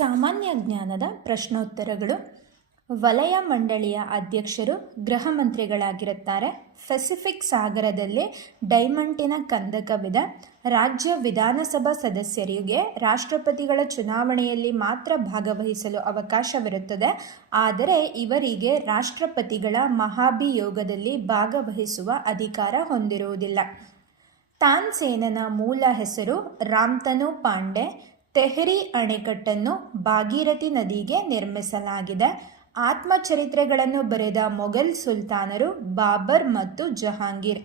ಸಾಮಾನ್ಯ ಜ್ಞಾನದ ಪ್ರಶ್ನೋತ್ತರಗಳು. ವಲಯ ಮಂಡಳಿಯ ಅಧ್ಯಕ್ಷರು ಗೃಹ ಮಂತ್ರಿಗಳಾಗಿರುತ್ತಾರೆ. ಪೆಸಿಫಿಕ್ ಸಾಗರದಲ್ಲಿ ಡೈಮಂಟಿನ ಕಂದಕವಿದೆ. ರಾಜ್ಯ ವಿಧಾನಸಭಾ ಸದಸ್ಯರಿಗೆ ರಾಷ್ಟ್ರಪತಿಗಳ ಚುನಾವಣೆಯಲ್ಲಿ ಮಾತ್ರ ಭಾಗವಹಿಸಲು ಅವಕಾಶವಿರುತ್ತದೆ. ಆದರೆ ಇವರಿಗೆ ರಾಷ್ಟ್ರಪತಿಗಳ ಮಹಾಭಿಯೋಗದಲ್ಲಿ ಭಾಗವಹಿಸುವ ಅಧಿಕಾರ ಹೊಂದಿರುವುದಿಲ್ಲ. ತಾನ್ಸೇನನ ಮೂಲ ಹೆಸರು ರಾಮ್ತನು ಪಾಂಡೆ. ತೆಹರಿ ಅಣೆಕಟ್ಟನ್ನು ಭಾಗೀರಥಿ ನದಿಗೆ ನಿರ್ಮಿಸಲಾಗಿದೆ. ಆತ್ಮಚರಿತ್ರೆಗಳನ್ನು ಬರೆದ ಮೊಘಲ್ ಸುಲ್ತಾನರು ಬಾಬರ್ ಮತ್ತು ಜಹಾಂಗೀರ್.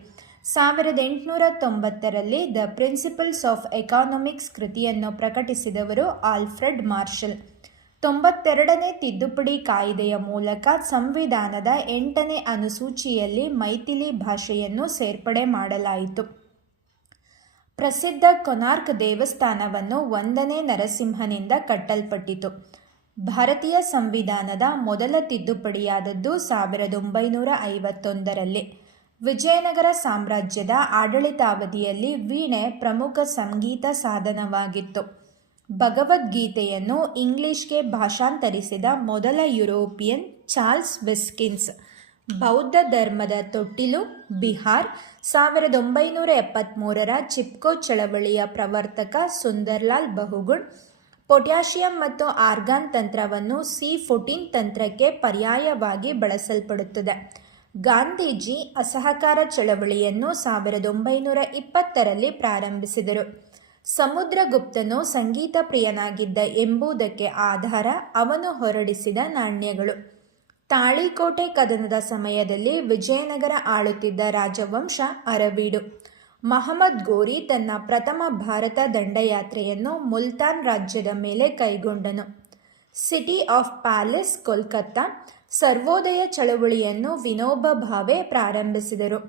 1890ರಲ್ಲಿ ದ ಪ್ರಿನ್ಸಿಪಲ್ಸ್ ಆಫ್ ಎಕಾನಮಿಕ್ಸ್ ಕೃತಿಯನ್ನು ಪ್ರಕಟಿಸಿದವರು ಆಲ್ಫ್ರೆಡ್ ಮಾರ್ಷಲ್. 92ನೇ ತಿದ್ದುಪಡಿ ಕಾಯಿದೆಯ ಮೂಲಕ ಸಂವಿಧಾನದ 8ನೇ ಅನುಸೂಚಿಯಲ್ಲಿ ಮೈಥಿಲಿ ಭಾಷೆಯನ್ನು ಸೇರ್ಪಡೆ ಮಾಡಲಾಯಿತು. ಪ್ರಸಿದ್ಧ ಕೊನಾರ್ಕ್ ದೇವಸ್ಥಾನವನ್ನು 1ನೇ ನರಸಿಂಹನಿಂದ ಕಟ್ಟಲ್ಪಟ್ಟಿತು. ಭಾರತೀಯ ಸಂವಿಧಾನದ ಮೊದಲ ತಿದ್ದುಪಡಿಯಾದದ್ದು 1951ರಲ್ಲಿ. ವಿಜಯನಗರ ಸಾಮ್ರಾಜ್ಯದ ಆಡಳಿತಾವಧಿಯಲ್ಲಿ ವೀಣೆ ಪ್ರಮುಖ ಸಂಗೀತ ಸಾಧನವಾಗಿತ್ತು. ಭಗವದ್ಗೀತೆಯನ್ನು ಇಂಗ್ಲಿಷ್ಗೆ ಭಾಷಾಂತರಿಸಿದ ಮೊದಲ ಯುರೋಪಿಯನ್ ಚಾರ್ಲ್ಸ್ ವಿಸ್ಕಿನ್ಸ್. ಬೌದ್ಧ ಧರ್ಮದ ತೊಟ್ಟಿಲು ಬಿಹಾರ್. 1973ರ ಚಿಪ್ಕೋ ಚಳವಳಿಯ ಪ್ರವರ್ತಕ ಸುಂದರ್ಲಾಲ್ ಬಹುಗುಣ್. ಪೊಟ್ಯಾಷಿಯಂ ಮತ್ತು ಆರ್ಗಾನ್ ತಂತ್ರವನ್ನು C14 ತಂತ್ರಕ್ಕೆ ಪರ್ಯಾಯವಾಗಿ ಬಳಸಲ್ಪಡುತ್ತದೆ. ಗಾಂಧೀಜಿ ಅಸಹಕಾರ ಚಳವಳಿಯನ್ನು 1920ರಲ್ಲಿ ಪ್ರಾರಂಭಿಸಿದರು. ಸಮುದ್ರಗುಪ್ತನು ಸಂಗೀತ ಪ್ರಿಯನಾಗಿದ್ದ ಎಂಬುದಕ್ಕೆ ಆಧಾರ ಅವನು ಹೊರಡಿಸಿದ ನಾಣ್ಯಗಳು. ತಾಳಿಕೋಟೆ ಕದನದ ಸಮಯದಲ್ಲಿ ವಿಜಯನಗರ ಆಳುತ್ತಿದ್ದ ರಾಜವಂಶ ಅರವೀಡು. ಮಹಮ್ಮದ್ ಗೋರಿ ತನ್ನ ಪ್ರಥಮ ಭಾರತ ದಂಡಯಾತ್ರೆಯನ್ನು ಮುಲ್ತಾನ್ ರಾಜ್ಯದ ಮೇಲೆ ಕೈಗೊಂಡನು. City of palace Kolkata. Sarvodaya ಚಳವಳಿಯನ್ನು ವಿನೋಬಾ ಭಾವೆ ಪ್ರಾರಂಭಿಸಿದರು.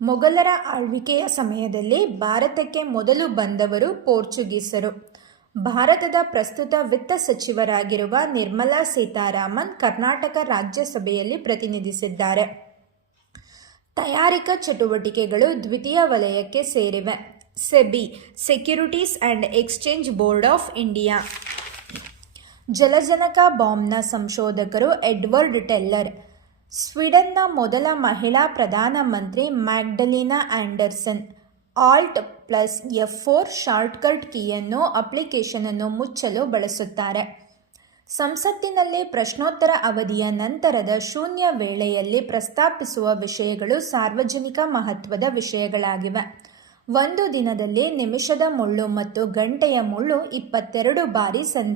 ಮೊಘಲರ ಆಳ್ವಿಕೆಯ ಸಮಯದಲ್ಲಿ ಭಾರತಕ್ಕೆ ಮೊದಲು ಬಂದವರು ಪೋರ್ಚುಗೀಸರು. ಭಾರತದ ಪ್ರಸ್ತುತ ವಿತ್ತ ಸಚಿವರಾಗಿರುವ ನಿರ್ಮಲಾ ಸೀತಾರಾಮನ್ ಕರ್ನಾಟಕ ರಾಜ್ಯಸಭೆಯಲ್ಲಿ ಪ್ರತಿನಿಧಿಸಿದ್ದಾರೆ. ತಯಾರಿಕಾ ಚಟುವಟಿಕೆಗಳು ದ್ವಿತೀಯ ವಲಯಕ್ಕೆ ಸೇರಿವೆ. SEBI, securities and exchange board of India. ಜಲಜನಕ ಬಾಂಬ್ನ ಸಂಶೋಧಕರು ಎಡ್ವರ್ಡ್ ಟೆಲ್ಲರ್. ಸ್ವೀಡನ್ನ ಮೊದಲ ಮಹಿಳಾ ಪ್ರಧಾನಮಂತ್ರಿ ಮ್ಯಾಗ್ಡಲಿನಾ ಆಂಡರ್ಸನ್. Alt+F4 ಶಾರ್ಟ್ಕಟ್ ಕೀಯನ್ನು ಅಪ್ಲಿಕೇಶನ್ ಅನ್ನು ಮುಚ್ಚಲು ಬಳಸುತ್ತಾರೆ. ಸಂಸತ್ತಿನಲ್ಲಿ ಪ್ರಶ್ನೋತ್ತರ ಅವಧಿಯ ನಂತರದ ಶೂನ್ಯ ವೇಳೆಯಲ್ಲಿ ಪ್ರಸ್ತಾಪಿಸುವ ವಿಷಯಗಳು ಸಾರ್ವಜನಿಕ ಮಹತ್ವದ ವಿಷಯಗಳಾಗಿವೆ. ಒಂದು ದಿನದಲ್ಲಿ ನಿಮಿಷದ ಮುಳ್ಳು ಮತ್ತು ಗಂಟೆಯ ಮುಳ್ಳು 22 ಬಾರಿ